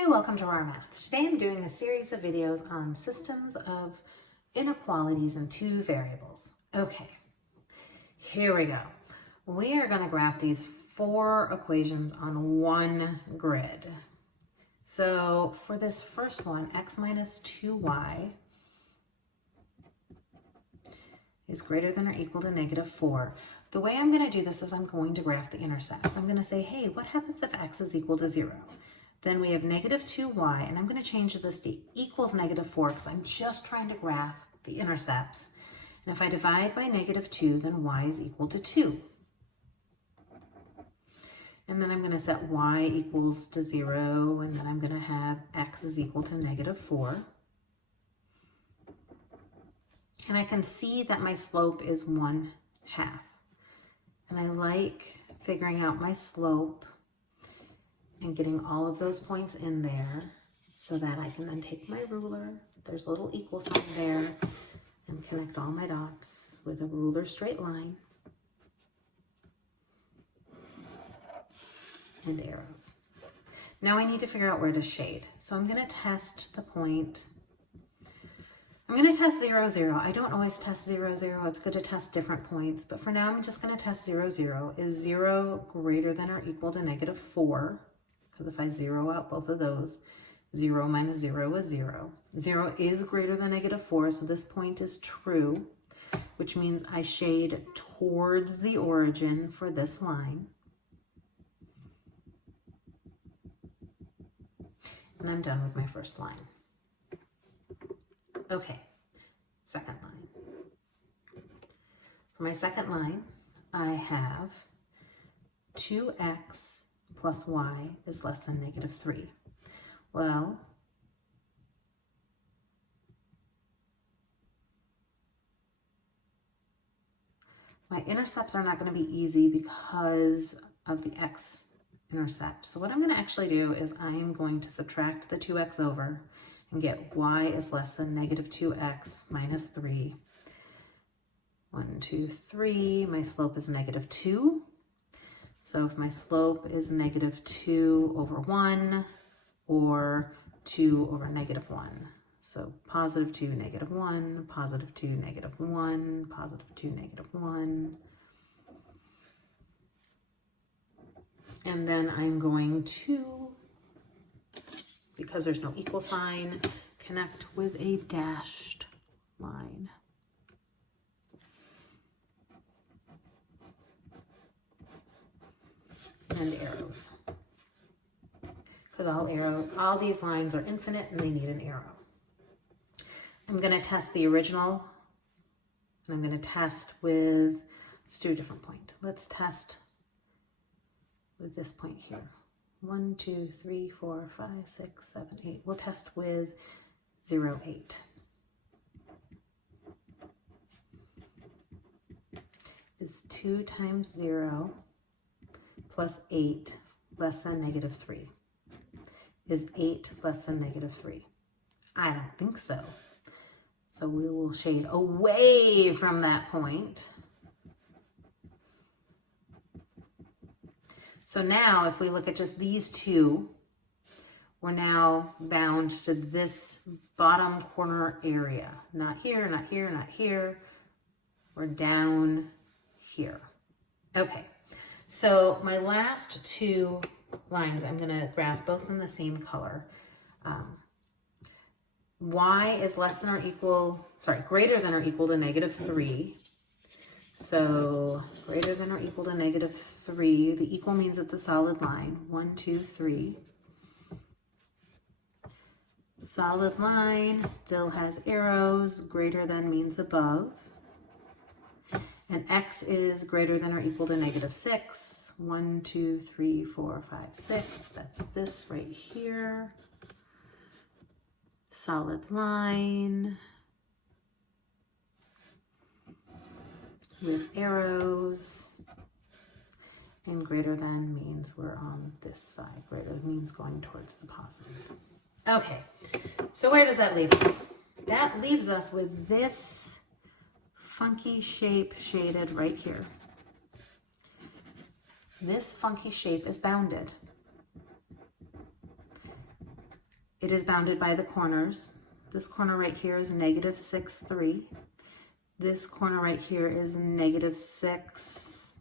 Hi, welcome to our math. Today I'm doing a series of videos on systems of inequalities in two variables. Okay, here we go. We are going to graph these four equations on one grid. So for this first one, x minus 2y is greater than or equal to negative 4. The way I'm going to do this is I'm going to graph the intercepts. I'm going to say, hey, what happens if x is equal to 0? Then we have negative 2y, and I'm going to change this to equals negative 4 because I'm just trying to graph the intercepts. And if I divide by negative 2, then y is equal to 2. And then I'm going to set y equals to 0, and then I'm going to have x is equal to negative 4. And I can see that my slope is 1/2. And I like figuring out my slope and getting all of those points in there so that I can then take my ruler, there's a little equal sign there, and connect all my dots with a ruler straight line and arrows. Now I need to figure out where to shade. So I'm going to test the point. I'm going to test 0, 0. I don't always test 0, 0. It's good to test different points, but for now I'm just going to test 0, 0. Is 0 greater than or equal to negative 4? Because if I zero out both of those, 0 minus 0 is 0. 0 is greater than negative 4, so this point is true, which means I shade towards the origin for this line. And I'm done with my first line. Okay, second line. For my second line, I have 2x plus y is less than negative 3. Well, my intercepts are not going to be easy because of the x intercept. So what I'm going to actually do is I'm going to subtract the 2x over and get y is less than negative 2x minus 3. 1, 2, 3. My slope is negative 2. So if my slope is negative 2 over 1 or 2 over negative 1. So positive 2, negative 1, positive 2, negative 1, positive 2, negative 1. And then I'm going to, because there's no equal sign, connect with a dashed line. And arrows. Because all these lines are infinite and they need an arrow. I'm going to test the original, and I'm going to test with, let's do a different point. Let's test with this point here. 1, 2, 3, 4, 5, 6, 7, 8. We'll test with 0, 8. Is 2 times 0 plus 8 less than negative 3? Is 8 less than negative 3? I don't think so. So we will shade away from that point. So now if we look at just these two, we're now bound to this bottom corner area. Not here, not here, not here. We're down here. Okay. So my last two lines, I'm going to graph both in the same color. Y is less than or equal, greater than or equal to negative 3. So greater than or equal to negative 3. The equal means it's a solid line. 1, 2, 3. Solid line still has arrows. Greater than means above. And x is greater than or equal to negative 6. 1, 2, 3, 4, 5, 6. That's this right here. Solid line with arrows. And greater than means we're on this side. Greater means going towards the positive. Okay, so where does that leave us? That leaves us with this funky shape shaded right here. This funky shape is bounded. It is bounded by the corners. This corner right here is negative 6, 3. This corner right here is negative 6,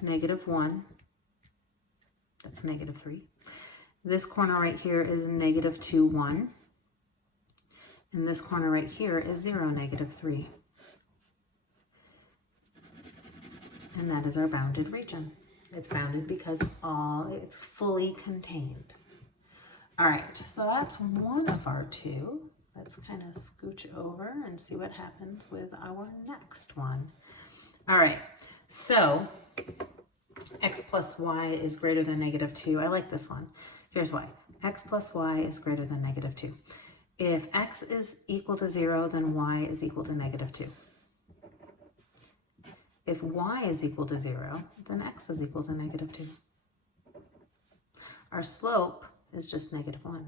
negative 1. That's negative 3. This corner right here is negative 2, 1. And this corner right here is 0, negative 3. And that is our bounded region. It's bounded because it's fully contained. All right, so that's one of our two. Let's kind of scooch over and see what happens with our next one. All right, so x plus y is greater than negative 2. I like this one. Here's why. X plus y is greater than negative 2. If x is equal to 0, then y is equal to negative 2. If y is equal to 0, then x is equal to negative 2. Our slope is just negative 1.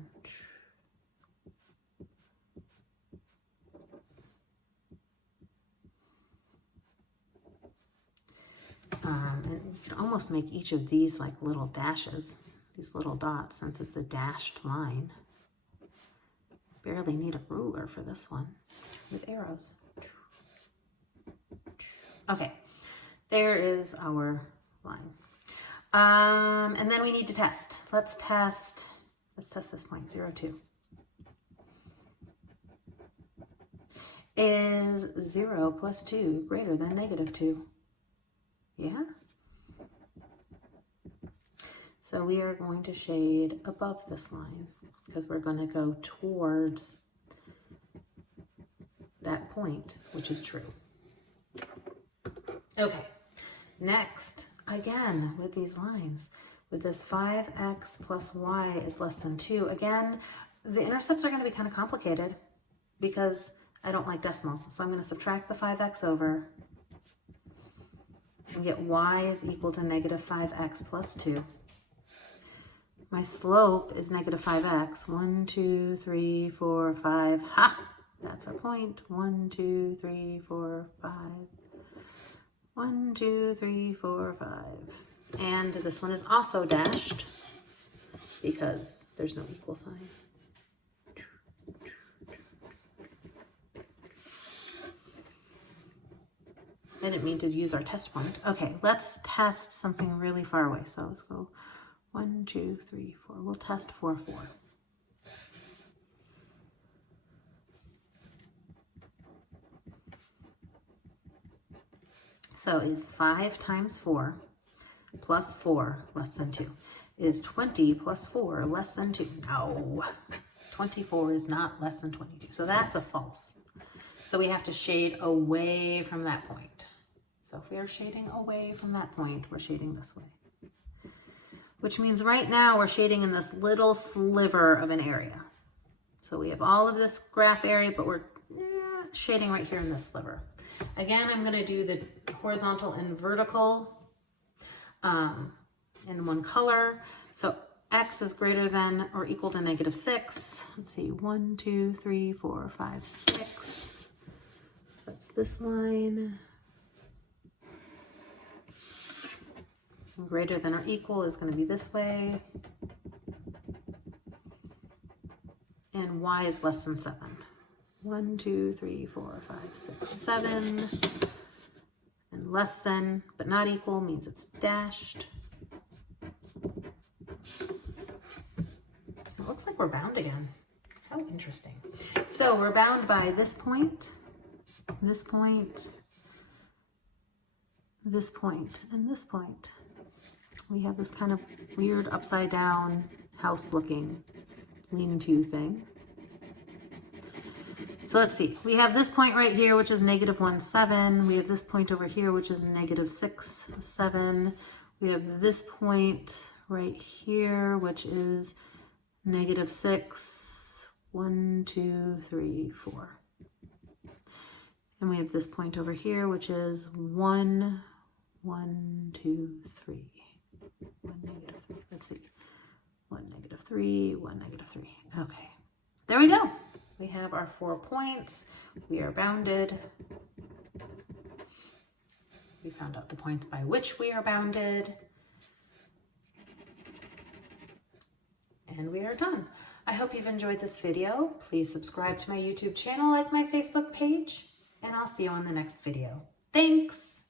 And you can almost make each of these like little dashes, these little dots, since it's a dashed line. Barely need a ruler for this one with arrows. Okay, there is our line. And then we need to test. Let's test this point, 0, 2. Is 0 plus 2 greater than negative 2? Yeah? So we are going to shade above this line because we're going to go towards that point, which is true. Okay, next, again, with these lines, with this 5x plus y is less than 2, again, the intercepts are going to be kind of complicated because I don't like decimals. So I'm going to subtract the 5x over and get y is equal to negative 5x plus 2. My slope is negative 5x. 1, 2, 3, 4, 5. Ha! That's our point. 1, 2, 3, 4, 5. 1, 2, 3, 4, 5. And this one is also dashed because there's no equal sign. I didn't mean to use our test point. Okay, let's test something really far away. So let's go 1, 2, 3, 4. We'll test 4, 4. So is 5 times 4 plus 4 less than 2? Is 20 plus 4 less than 2? No. 24 is not less than 22. So that's a false. So we have to shade away from that point. So if we are shading away from that point, we're shading this way. Which means right now we're shading in this little sliver of an area. So we have all of this graph area, but we're shading right here in this sliver. Again, I'm going to do the horizontal and vertical in one color. So x is greater than or equal to negative 6. Let's see, 1, 2, 3, 4, 5, 6. That's this line. And greater than or equal is going to be this way. And y is less than 7. 1, 2, 3, 4, 5, 6, 7. And less than, but not equal, means it's dashed. It looks like we're bound again. How interesting. So we're bound by this point, this point, this point, and this point. We have this kind of weird upside down house looking lean-to thing. So let's see, we have this point right here, which is negative 1, 7. We have this point over here, which is negative 6, 7. We have this point right here, which is negative 6, 1, 2, 3, 4. And we have this point over here, which is 1, 1, 2, 3. 1, negative 3. Let's see. 1, negative 3, 1, negative 3. Okay, there we go. We have our 4 points. We are bounded. We found out the points by which we are bounded. And we are done. I hope you've enjoyed this video. Please subscribe to my YouTube channel, like my Facebook page, and I'll see you on the next video. Thanks!